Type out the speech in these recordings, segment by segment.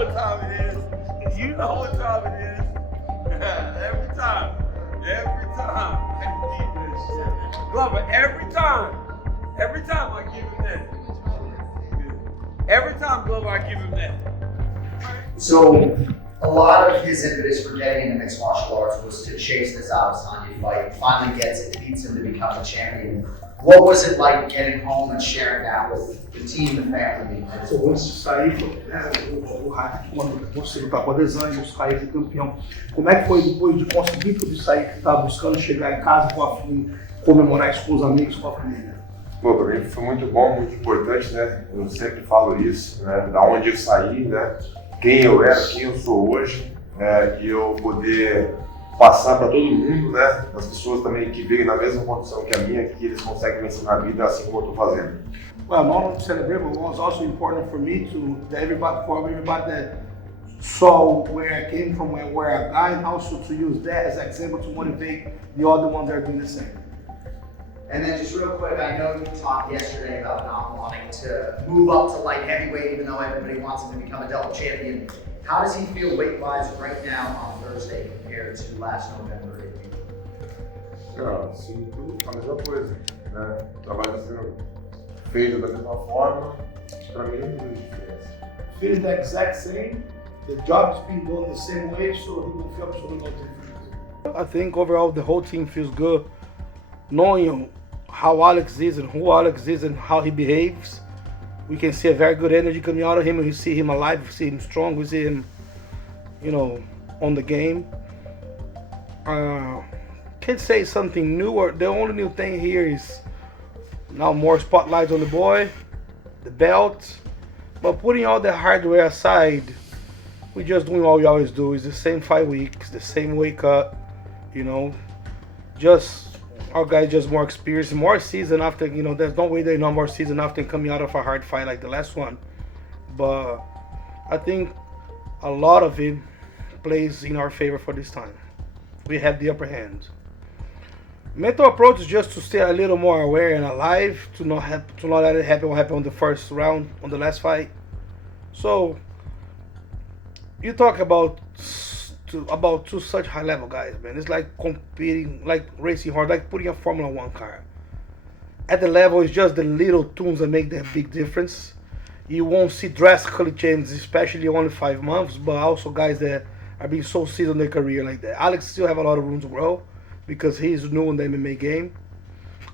what time it is. You know what time it is. Every time. Glover, every time I give him that. Every time, Glover, I give him that. So, a lot of his impetus for getting into mixed martial arts was to chase this Adesanya fight. Finally gets it, beats him to become a champion. What was it like getting home and sharing that with the team and family? Antes de sair, né, o hype, quando você lutar com a Adesanya, os caras de campeão, como é que foi depois de conseguir tudo isso aí que estava buscando chegar em casa com a filha, comemorar isso com os amigos, com a família? Pô, pra mim foi muito bom, muito importante, né? Eu sempre falo isso, né? Da onde eu saí, né? Quem eu era, quem eu sou hoje, né? E eu poder passar para todo mundo, né? As pessoas também que vivem na mesma condição que a minha, que eles conseguem vencer na vida assim como eu estou fazendo. Well, not only to celebrate, but it was also important for me to everybody that saw where I came from and where I got, and also to use that as an example to motivate the other ones that are doing the same. And then just real quick, I know you talked yesterday about not wanting to move up to light heavyweight, even though everybody wants him to become a double champion. How does he feel weight-wise right now on Thursday compared to last November? Cara, sinto a mesma coisa, né? O trabalho sendo feito da mesma forma, pra mim não tem diferença. Feeling the exact same, the job is being done the same way, so he will feel absolutely no different. I think overall the whole team feels good, knowing how Alex is and who Alex is and how he behaves. We can see a very good energy coming out of him. We see him alive, we see him strong, we see him, on the game. Can't say something new, or the only new thing here is now more spotlights on the boy, the belt. But putting all the hardware aside, we're just doing what we always do. It's the same 5 weeks, the same wake up, just our guys just more experienced, more season after, there's no way they know more season after coming out of a hard fight like the last one. But I think a lot of it plays in our favor for this time. We have the upper hand. Mental approach is just to stay a little more aware and alive, to not let it happen what happened on the first round, on the last fight. So, you talk about two such high level guys, man. It's like competing, like racing hard, like putting a Formula 1 car. At the level, it's just the little tunes that make that big difference. You won't see drastically changes, especially only 5 months, but also guys that are being so seasoned in their career like that. Alex still have a lot of room to grow because he's new in the MMA game.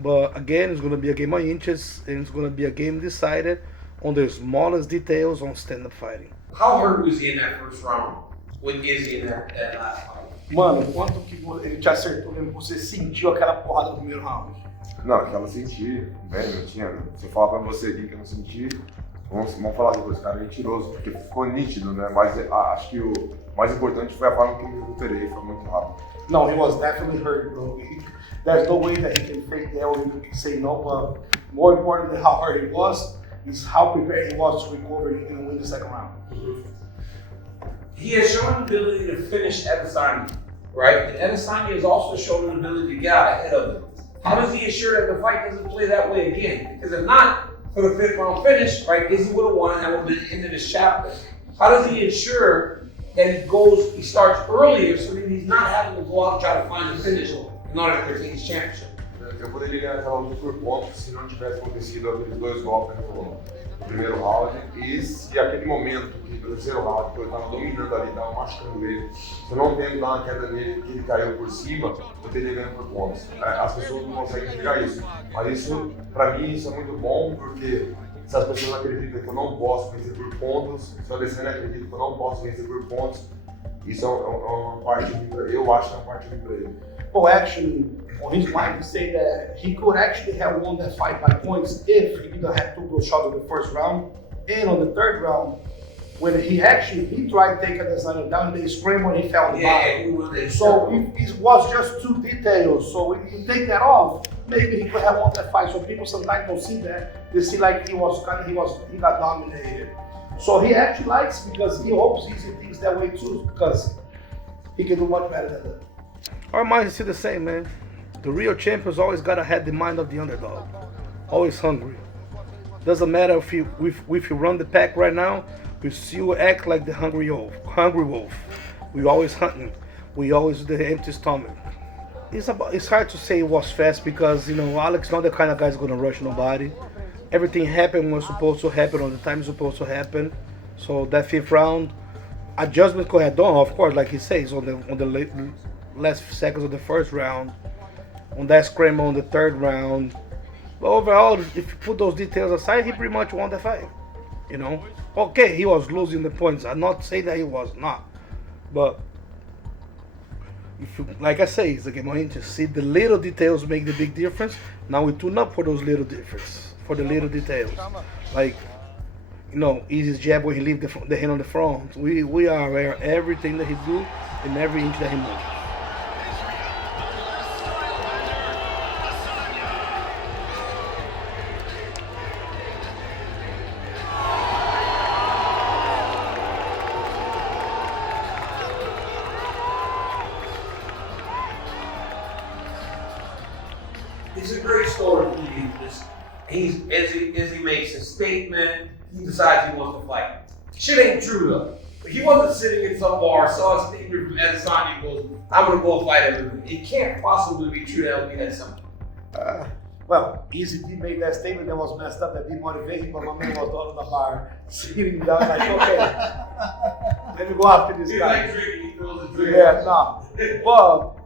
But again, it's going to be a game of inches, and it's going to be a game decided on the smallest details on stand-up fighting. How hurt was he in that first round? With Izzy in that last fight? Mano, quanto que ele te acertou mesmo? Você sentiu aquela porrada no primeiro round? Não, aquela eu senti, bem, não tinha. Se eu falar pra você aqui que eu não senti, vamos falar depois, cara, é mentiroso, porque ficou nítido, né? Mas acho que o mais importante foi a forma que eu me recuperei, foi muito rápido. No, he was definitely hurt, bro. There's no way that he can fake that or he can say no, but more important than how hurt he was is how prepared he was to recover and win the second round. He has shown an ability to finish Adesanya, right? And Adesanya has also shown an ability to get out ahead of him. How does he ensure that the fight doesn't play that way again? Because if not, for the 5th round finish, right, Izzy would have won and that would have been the end of this chapter. How does he ensure that he starts earlier so that he's not having to go out and try to find the finish in order to retain his championship? Eu poderia ganhar aquela luta por pontos se não tivesse acontecido aqueles 2 golpes no primeiro round e se aquele momento, no terceiro round, que eu estava dominando ali, estava machucando ele, se eu não tendo dado uma queda nele, que ele caiu por cima, eu teria ganho por pontos. As pessoas não conseguem enxergar isso, mas isso, pra mim, isso é muito bom, porque se as pessoas acreditam que eu não posso vencer por pontos, se o Adesanya acredita que eu não posso vencer por pontos, isso é uma parte ruim pra ele, eu acho que é uma parte ruim pra ele. Well, actually, on his mind, he said that he could actually have won that fight by points if he didn't have 2 good shots in the first round. And on the 3rd round, when he tried to take Adesanya down, they scrambled and he fell down. So it was just 2 details. So if you take that off, maybe he could have won that fight. So people sometimes don't see that. They see like he got dominated. So he actually likes because he hopes he sees things that way too, because he can do much better than that. Our mind is still the same, man. The real champions always gotta have the mind of the underdog. Always hungry. Doesn't matter if you run the pack right now, We still act like the hungry wolf. Hungry wolf. We always hunting. We always the empty stomach. It's hard to say it was fast because Alex not the kind of guy that's gonna rush nobody. Everything happened when it was supposed to happen on the time it's supposed to happen. So that fifth round, adjustment could have done, of course, like he says on the last seconds of the first round, on that scramble on the third round. But overall, if you put those details aside, he pretty much won the fight. Okay, he was losing the points. I'm not saying that he was not, but if you, like I say, it's a game of inches. See, the little details make the big difference. Now we tune up for those little differences, for the little details. Like, Easy's jab where he leave the hand on the front. We are aware of everything that he do and every inch that he moves. It's a great story. As he makes a statement, he decides he wants to fight. Shit ain't true though. He wasn't sitting in some bar, saw a statement from Adesanya and goes, I'm gonna go fight everyone. It can't possibly be true that would be that simple. Well, Easy did make that statement that was messed up, that did motivate him, but my man was down in the bar, sitting down like, okay, let me go after this He's guy. like drinking, he throws a drink. Yeah, no. But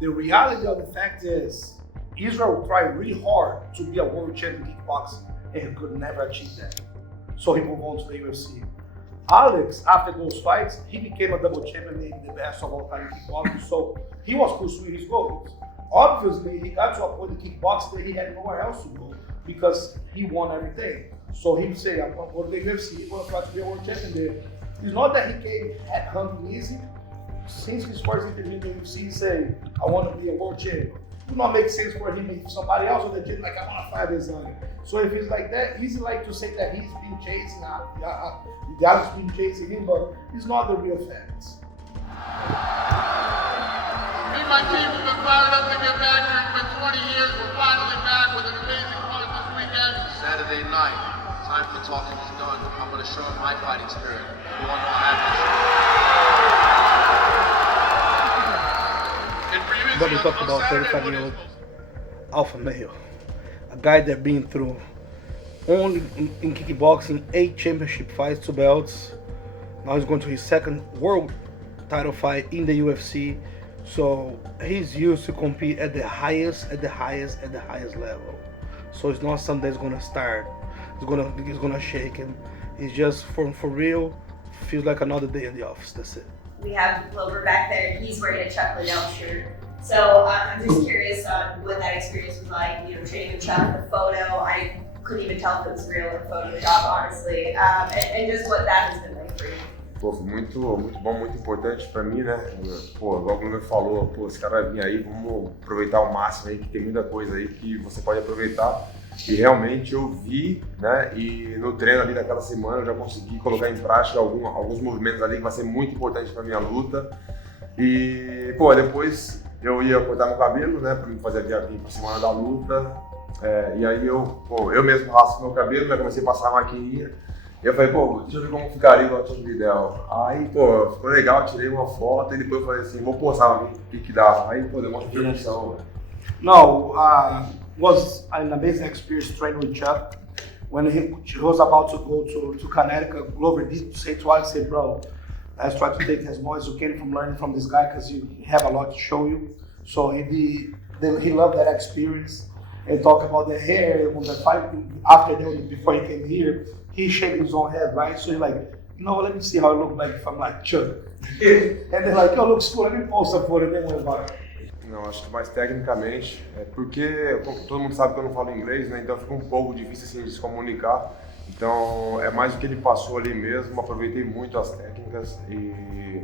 the reality of the fact is, Israel tried really hard to be a world champion in kickboxing and could never achieve that. So he moved on to the UFC. Alex, after those fights, he became a double champion, maybe the best of all time in kickboxing. So he was pursuing his goals. Obviously, he got to a point in kickboxing that he had nowhere else to go because he won everything. So he would say, I'm going to go to the UFC, he's going to try to be a world champion there. It's not that he came at hunting easy. Since his first interview in the UFC, he said, I want to be a world champion. It would not make sense for him if somebody else on the gym like, I want to fight Adesanya. So if it's like that, easy like to say that he's been chasing, the Alex been chasing him, but it's not the real facts. Me and my team have been fired up to get back here. It's been 20 years. We're finally back with an amazing fight this weekend. Saturday night, time for talking is done. I'm going to show him my fighting spirit. You want to know what happens? But we talk about 35-year-old alpha male, a guy that been through only in kickboxing 8 championship fights, 2 belts. Now he's going to his second world title fight in the UFC. So he's used to compete at the highest level. So it's not something that's gonna start. It's gonna shake him. It's just for real. Feels like another day in the office. That's it. We have Glover back there. He's wearing a Chuck Liddell shirt. So I'm just curious on what that experience was like. Training with Chuck, the photo. I couldn't even tell if it was real or Photoshop, honestly. And just what that has been like for you. Pô, foi muito bom, muito importante pra mim, né? Pô, igual o Glover falou, pô, esse cara vai vir aí, vamos aproveitar ao máximo aí, que tem muita coisa aí que você pode aproveitar. E realmente eu vi, né? E no treino ali daquela semana eu já consegui colocar em prática alguns movimentos ali que vai ser muito importante pra minha luta. E, pô, depois eu ia cortar meu cabelo, né? Pra me fazer a viagem pra semana da luta. E aí eu mesmo raspo meu cabelo, né? Comecei a passar a maquininha. E eu falei, pô, deixa eu ver como ficaria igual tinha no ideal. Aí, pô, ficou legal, tirei uma foto e depois eu falei assim, vou postar o que dá. Aí, pô, deu uma diversão. No, was an amazing experience training with Chuck. When he was about to go to Connecticut, Glover did say to Alex, say, bro, let's try to take as much as you can from learning from this guy because you have a lot to show you. So he loved that experience. And talk about the hair on the fight after that, before he came here, he shaved his own head, right? So he's like, let me see how it looks like if I'm like Chuck. And they're like, yo, looks cool, let me post a photo, then we'll about it. Não, acho que mais tecnicamente, porque todo mundo sabe que eu não falo inglês, né? Então fica um pouco difícil assim, de se comunicar. Então é mais o que ele passou ali mesmo, aproveitei muito as técnicas e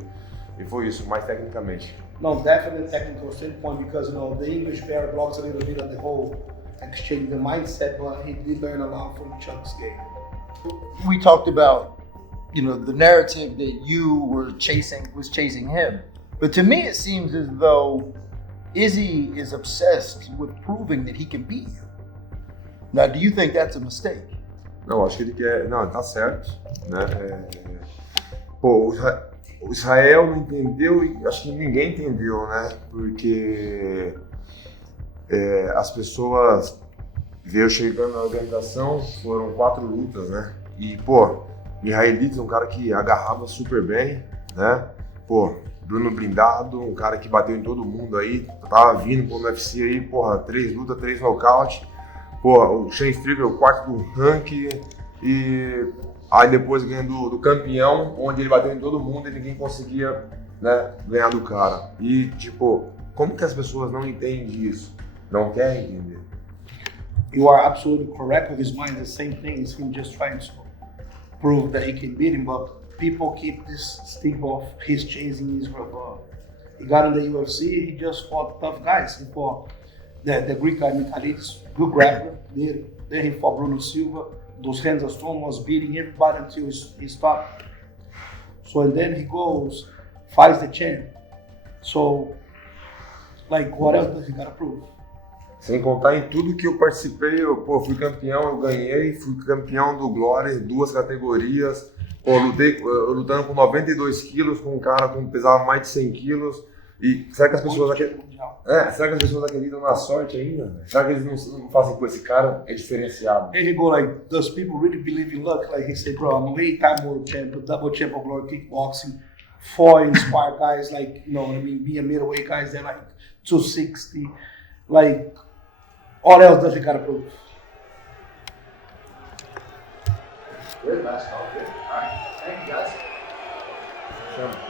foi isso, mais tecnicamente. No, definitely technical standpoint because the English player blocks a little bit of the whole exchange, the mindset, but he did learn a lot from Chuck's game. We talked about, the narrative that you were chasing him. But to me, it seems as though Izzy is obsessed with proving that he can beat you. Now, do you think that's a mistake? Não, acho que ele quer. Não, tá certo. Né? Pô, o Israel não entendeu e acho que ninguém entendeu, né? Porque as pessoas veio chegando na organização, foram 4 lutas, né? E, pô, Mihailidze é um cara que agarrava super bem, né? Pô, Bruno Blindado, um cara que bateu em todo mundo aí, tava vindo pro UFC aí, porra, 3 lutas, 3 nocaute. Porra, o Shane Strickler, o 4º do ranking, e aí depois ganha do campeão, onde ele bateu em todo mundo e ninguém conseguia, né, ganhar do cara. E, tipo, como que as pessoas não entendem isso? Não querem entender? You are absolutely correct with his mind. The same thing is him just trying to prove that he can beat him, but people keep this stigma of he's chasing Israel. He got in the UFC, he just fought tough guys. He fought the Greek guy Michailidis, good grappler. Then he fought Bruno Silva. Those hands of stone was beating everybody until he stopped. So and then he goes, fights the champ. So, like, what else does he gotta prove? Sem contar em tudo que eu participei, eu fui campeão, eu ganhei, fui campeão do Glória, 2 categorias. Pô, lutando com 92 quilos, com um cara que pesava mais de 100 quilos. E será que as pessoas será que as pessoas acreditam na sorte ainda? Será que eles não fazem com esse cara? É diferenciado. Here he go, like, does people really believe in luck? Like he said, bro, I'm a 8-time world champion, double champion of Glory kickboxing, 4 inspired guys, like, you know what I mean, being middleweight guys, they're like 260. Like, what else does he gotta prove? Good, last call, good. All right, thank you guys. Chama.